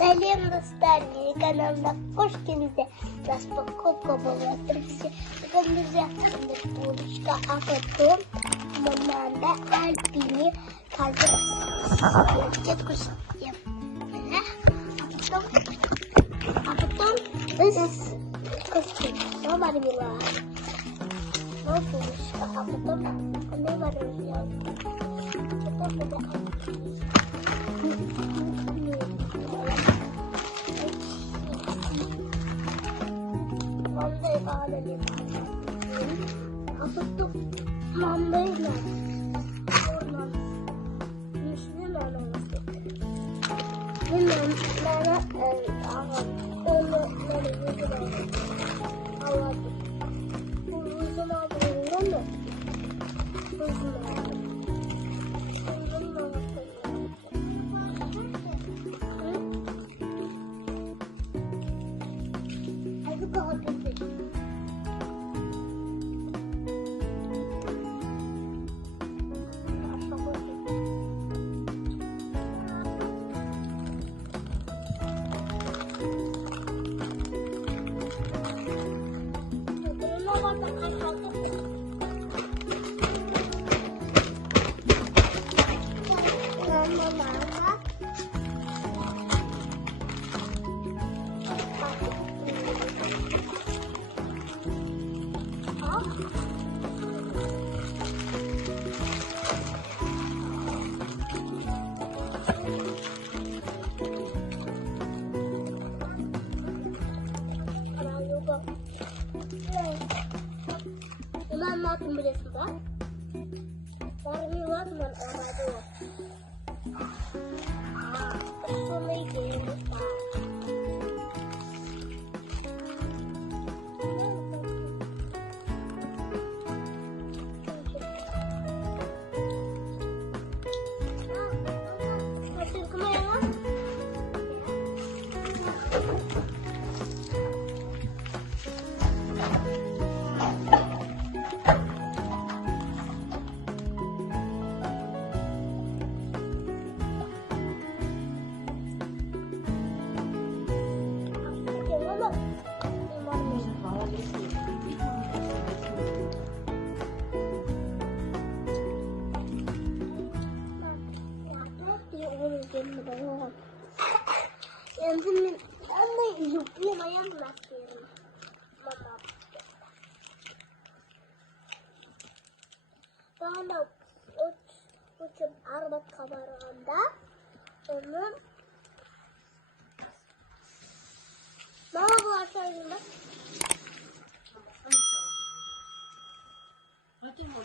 Selam dostlar, yeni kanalımda hoş geldiniz. Распаковка была традиция. Bugün biz yaptık buluşta akıttım. Bundan da Alpini kazık kuşuyum. Akıttım. Biz kuşuyum. Ne var bir var? Ne buluşta akıttım. Ne var bir var? Akıttım. Mandayla. Oradan. Düşünün olması. Bilmem. Bana onları yüzüne aladım. Bu uzun aldığında mı? Uzun aldım. Uzun aldım. Hadi kalkın. Ulan nasıl burası da? Barmi var mı? Orada yok. Şurayı gelmiş. Nasıl kumaya var? Yandım ama yuplayamayan bakıyorum. Mama. Sonra uçup araba kameranda onun Mama bu aşağıda. Hadi, bu